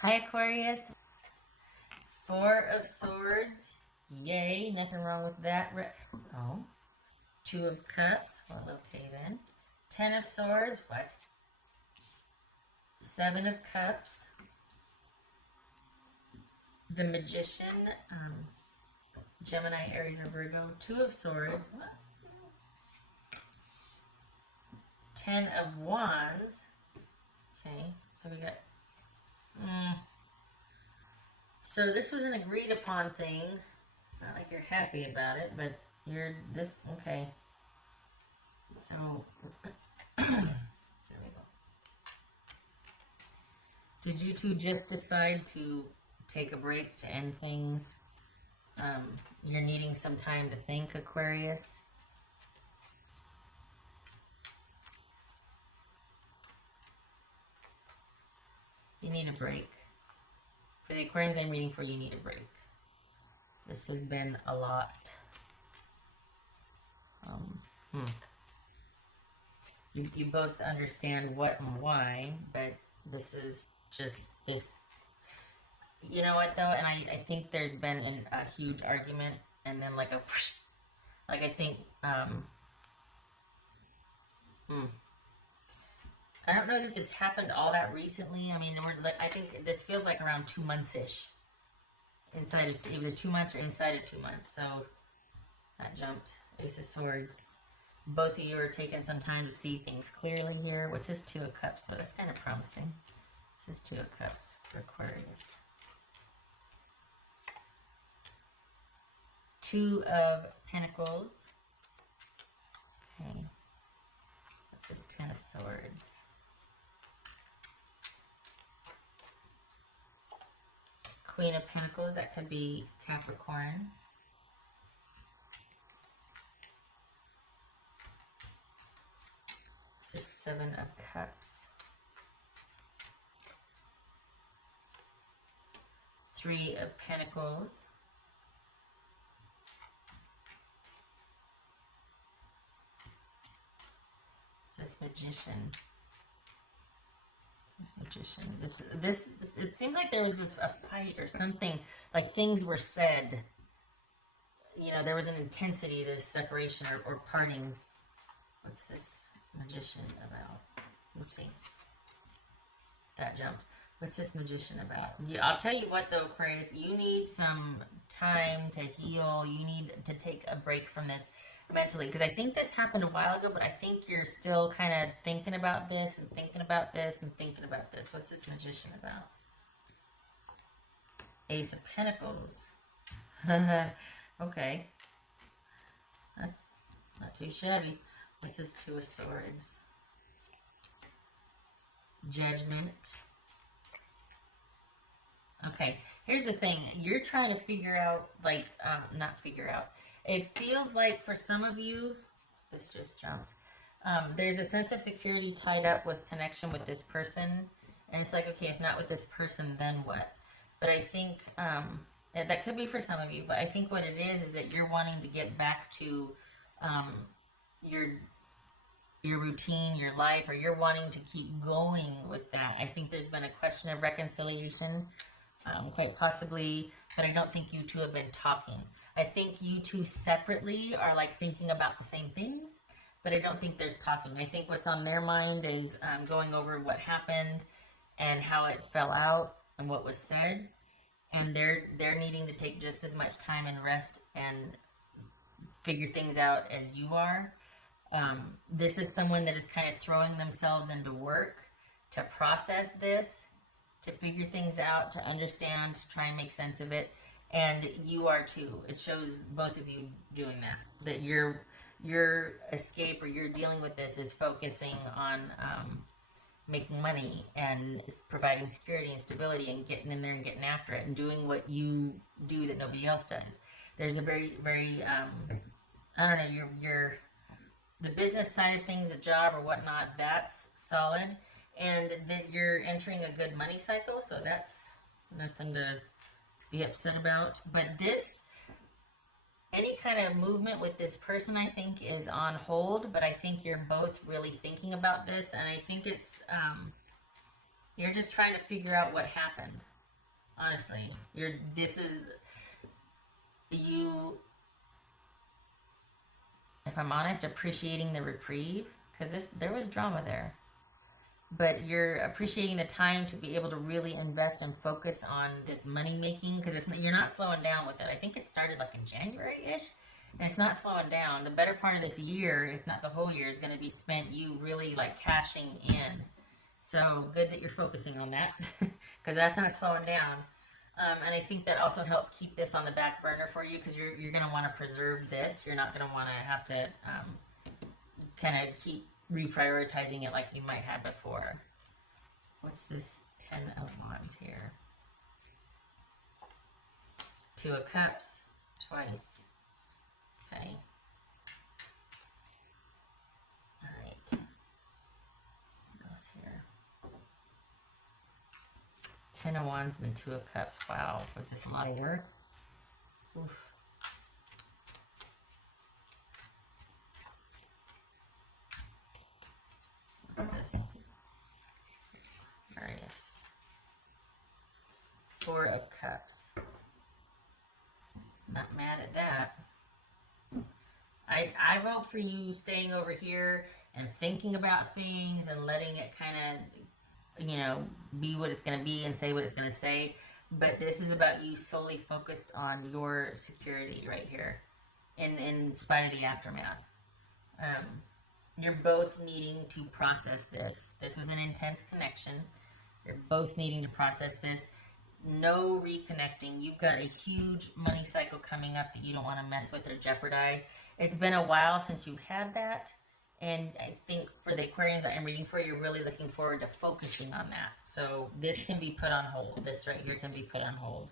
Hi, Aquarius. Four of Swords. Yay, nothing wrong with that. Oh, Two of Cups. Well, okay then. Ten of Swords. What? Seven of Cups. The Magician. Gemini, Aries, or Virgo. Two of Swords. What? Ten of Wands. Okay, so we got... So this was an agreed upon thing. Not like you're happy about it, but you're this... Okay. So... there we go. Did you two just decide to take a break to end things? You're needing some time to think, Aquarius. You need a break. For the Aquarians I'm reading for, you need a break. This has been a lot. You both understand what and why, but this is just this. You know what though? And I think there's been a huge argument, and then like a, like I think, I don't know that this happened all that recently. I mean, I think this feels like around 2 months-ish. Inside of either 2 months or inside of 2 months. So that jumped. Ace of Swords. Both of you are taking some time to see things clearly here. What's this? Two of Cups? So that's kind of promising. This is Two of Cups for Aquarius. Two of Pentacles. Okay. What's this? Ten of Swords. Queen of Pentacles, that could be Capricorn. This is Seven of Cups. Three of Pentacles. This Magician. This Magician. It seems like there was a fight or something, like things were said. You know, there was an intensity to this separation or parting. What's this Magician about? Oopsie. That jumped. What's this Magician about? I'll tell you what though, Aquarius, you need some time to heal. You need to take a break from this mentally, because I think this happened a while ago, but I think you're still kind of thinking about this and thinking about this and thinking about this. What's this Magician about? Ace of Pentacles. Okay. That's not too shabby. What's this Two of Swords? Judgment. Okay, here's the thing. You're trying to figure out, like, not figure out. It feels like for some of you, this just jumped. There's a sense of security tied up with connection with this person. And it's like, okay, if not with this person, then what? But I think, that could be for some of you, but I think what it is that you're wanting to get back to your routine, your life, or you're wanting to keep going with that. I think there's been a question of reconciliation, quite possibly, but I don't think you two have been talking. I think you two separately are like thinking about the same things, but I don't think there's talking. I think what's on their mind is going over what happened and how it fell out and what was said, and they're needing to take just as much time and rest and figure things out as you are. This is someone that is kind of throwing themselves into work to process this, to figure things out, to understand, to try and make sense of it. And you are too. It shows both of you doing that your escape or you're dealing with this is focusing on making money and providing security and stability and getting in there and getting after it and doing what you do that nobody else does. There's a very, very, I don't know, the business side of things, a job or whatnot, that's solid. And that you're entering a good money cycle, so that's nothing to be upset about. But this, any kind of movement with this person, I think, is on hold. But I think you're both really thinking about this, and I think it's You're just trying to figure out what happened. Honestly, this is you, if I'm honest, appreciating the reprieve, because there was drama there. But you're appreciating the time to be able to really invest and focus on this money making, because you're not slowing down with it. I think it started like in January-ish, and it's not slowing down. The better part of this year, if not the whole year, is going to be spent you really like cashing in. So good that you're focusing on that, because that's not slowing down. And I think that also helps keep this on the back burner for you, because you're going to want to preserve this. You're not going to want to have to kind of keep reprioritizing it like you might have before. What's this 10 of Wands here? 2 of Cups, twice. Okay. Alright. What else here? 10 of Wands and 2 of Cups. Wow. Was this a lot of work? Oof. What's this? Aquarius. 4 of Cups. Not mad at that. I vote for you staying over here and thinking about things and letting it kind of, you know, be what it's going to be and say what it's going to say. But this is about you solely focused on your security right here, in spite of the aftermath. You're both needing to process this. This was an intense connection. You're both needing to process this. No reconnecting. You've got a huge money cycle coming up that you don't want to mess with or jeopardize. It's been a while since you've had that. And I think for the Aquarians that I'm reading for, you're really looking forward to focusing on that. So this can be put on hold. This right here can be put on hold.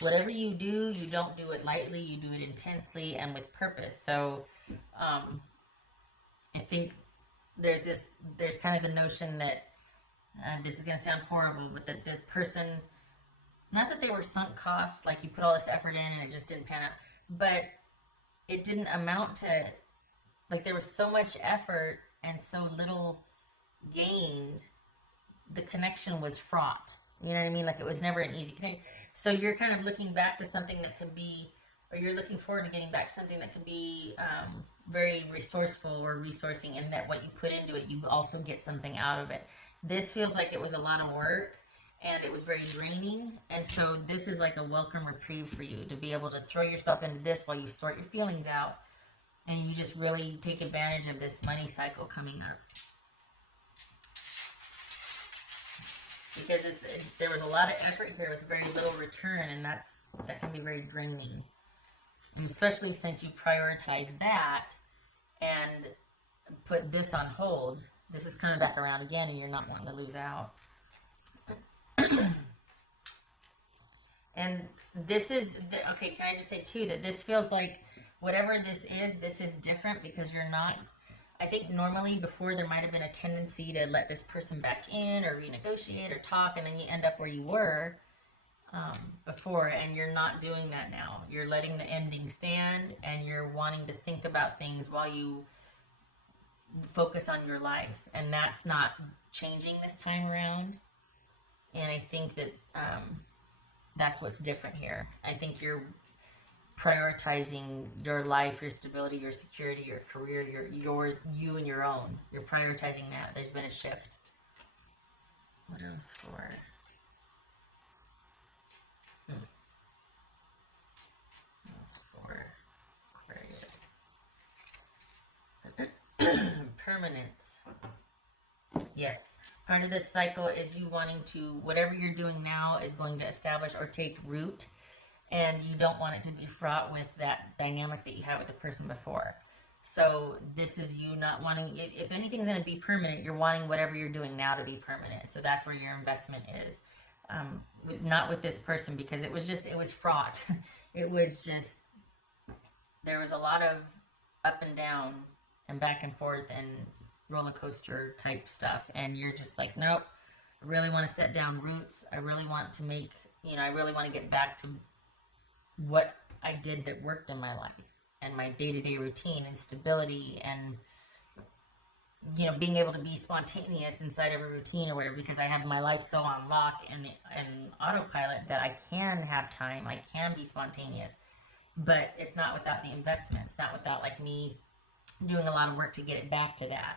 Whatever you do, you don't do it lightly. You do it intensely and with purpose. So I think there's kind of the notion that, this is going to sound horrible, but that this person, not that they were sunk costs, like you put all this effort in and it just didn't pan out, but it didn't amount to, like there was so much effort and so little gained. The connection was fraught. You know what I mean? Like it was never an easy connection. So you're kind of looking back to something that can be, or you're looking forward to getting back to something that can be very resourceful or resourcing, and that what you put into it, you also get something out of it. This feels like it was a lot of work and it was very draining. And so this is like a welcome reprieve for you to be able to throw yourself into this while you sort your feelings out. And you just really take advantage of this money cycle coming up. Because there was a lot of effort here with very little return, and that can be very draining. And especially since you prioritize that and put this on hold, this is coming back around again and you're not wanting to lose out. And this is, okay, can I just say too, that this feels like whatever this is different, because you're not, I think normally before there might have been a tendency to let this person back in or renegotiate or talk, and then you end up where you were before, and you're not doing that now. You're letting the ending stand, and you're wanting to think about things while you focus on your life, and that's not changing this time around. And I think that that's what's different here. I think you're prioritizing your life, your stability, your security, your career, you and your own. You're prioritizing that. There's been a shift. What else for? What else for Aquarius? Permanence. Yes. Part of this cycle is you wanting to, whatever you're doing now is going to establish or take root. And you don't want it to be fraught with that dynamic that you had with the person before. So this is you not wanting, if anything's going to be permanent, you're wanting whatever you're doing now to be permanent. So that's where your investment is. Not with this person, because it was fraught. It was just, there was a lot of up and down and back and forth and roller coaster type stuff. And you're just like, nope, I really want to set down roots. I really want to make, I really want to get back to what I did that worked in my life and my day-to-day routine and stability and you know, being able to be spontaneous inside of a routine or whatever, because I have my life so on lock and autopilot that I can have time, I can be spontaneous, but it's not without the investment. It's not without like me doing a lot of work to get it back to that.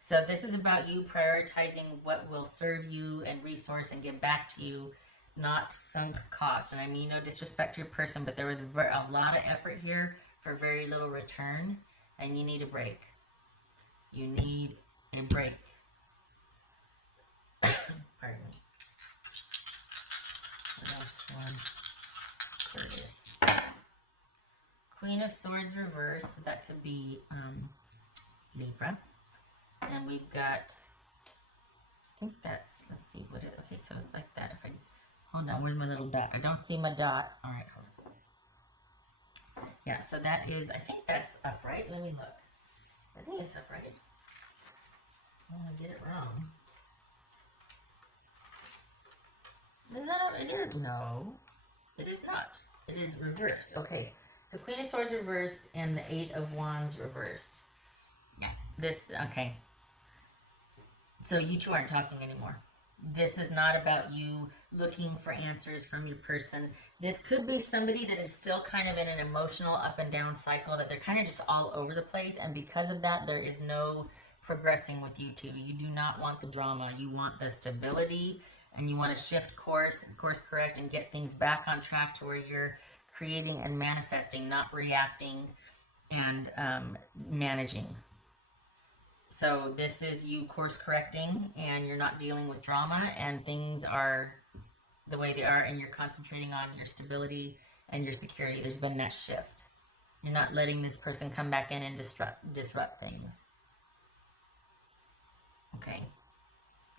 So this is about you prioritizing what will serve you and resource and give back to you, not sunk cost. And I mean no disrespect to your person, but there was a lot of effort here for very little return, and you need a break. You need a break. Pardon me. What else for Aquarius? Queen of Swords reversed, so that could be Libra. And we've got, I think that's, let's see, what is, okay, so it's like that. If I, hold on, where's my little dot? I don't see my dot. All right, hold on. Yeah, so that is, I think that's upright. Let me look. I think it's upright. I don't want to get it wrong. Is that up? It is. No, it is not. It is reversed. Okay, so Queen of Swords reversed and the Eight of Wands reversed. Yeah, this, okay. So you two aren't talking anymore. This is not about you looking for answers from your person. This could be somebody that is still kind of in an emotional up and down cycle, that they're kind of just all over the place. And because of that, there is no progressing with you two. You do not want the drama. You want the stability, and you want to shift course correct, and get things back on track to where you're creating and manifesting, not reacting and managing. So this is you course correcting, and you're not dealing with drama, and things are the way they are, and you're concentrating on your stability and your security. There's been that shift. You're not letting this person come back in and disrupt things. Okay.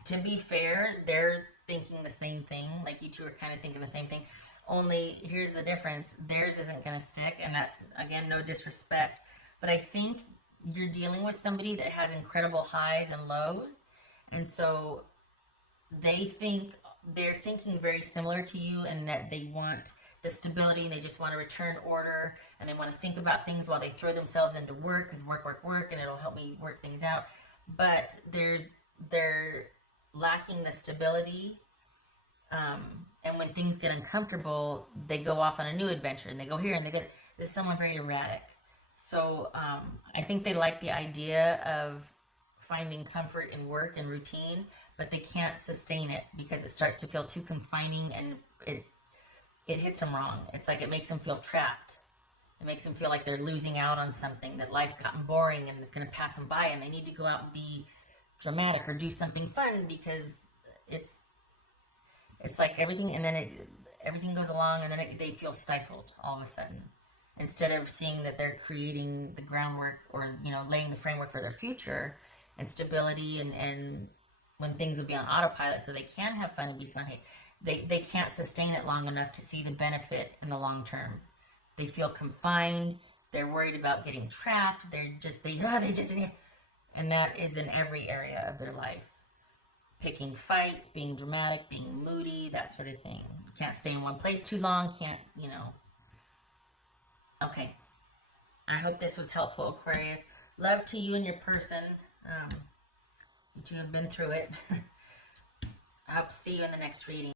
To be fair, they're thinking the same thing. Like you two are kind of thinking the same thing. Only here's the difference. Theirs isn't going to stick, and that's, again, no disrespect. But I think you're dealing with somebody that has incredible highs and lows, and so they're thinking very similar to you, and that they want the stability, and they just want to return order, and they want to think about things while they throw themselves into work, because work, and it'll help me work things out. But they're lacking the stability, and when things get uncomfortable, they go off on a new adventure, and they go here, and this is someone very erratic. So I think they like the idea of finding comfort in work and routine, but they can't sustain it because it starts to feel too confining, and it hits them wrong. It's like it makes them feel trapped. It makes them feel like they're losing out on something, that life's gotten boring and it's going to pass them by, and they need to go out and be dramatic or do something fun, because it's like everything, and then everything goes along, and then they feel stifled all of a sudden. Instead of seeing that they're creating the groundwork, or, you know, laying the framework for their future and stability, and when things will be on autopilot so they can have fun and be spontaneous, they can't sustain it long enough to see the benefit in the long term. They feel confined. They're worried about getting trapped. And that is in every area of their life. Picking fights, being dramatic, being moody, that sort of thing. Can't stay in one place too long, can't, you know. Okay, I hope this was helpful, Aquarius. Love to you and your person. You two have been through it. I hope to see you in the next reading.